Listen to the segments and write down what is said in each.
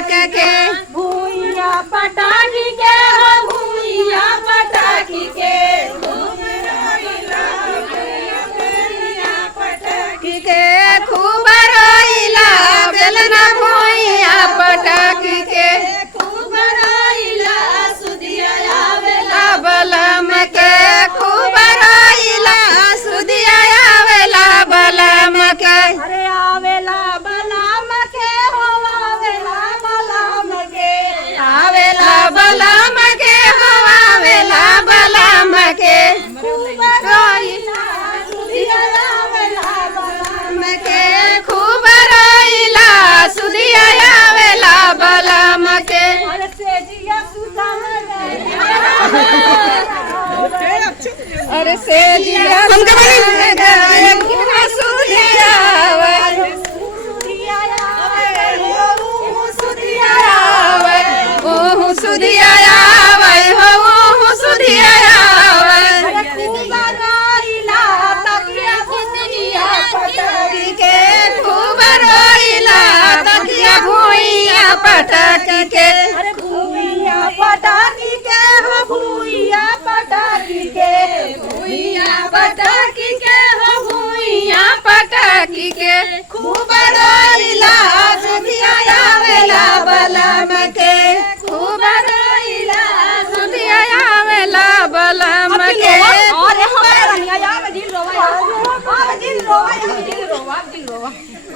पटक के भूइया पटाकी के हो भूइया पटाकी के खूब रोइला बेलना भूइया पटक के खूब रोइला सुदिया आवेला बलम के खूब रोइला सुदिया आवेला बलम के अरे आवेला बलाम के हो आवेला बलाम के आवेला बलम के हो आवेला बलम के खूब रोइला सुदिया आवेला बलाम के खूब रोइला सुदिया आवेला बलम के अरे सेजिया अरे से जिया सुदिया ओहु सुदिया आवे हो ओहु सुदिया आवे के खूब रोइला तकिया भूइया पटक के पटाकी के हो भूइया पटाकी के भूइया पटाकी के हो भूइया पटाकी के खूब रोइला सुदिया आवेला बलम के खूब रोइला सुदिया आवेला बलम के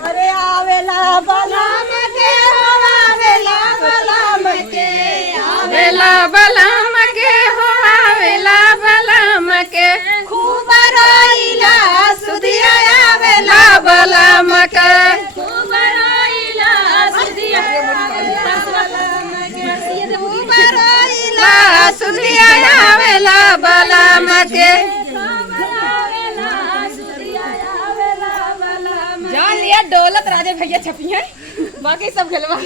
अरे आवेला बलाम के हो आवेला बलाम के आवेला बलम के हो आवेला बलम के खूब रोइला सुदिया आवेला बलम के खूब रोइला सुदिया खूब रोइला सुदिया आवेला बलम के जान लिया दौलत राजे भैया छपी है बाकी सब खेलवा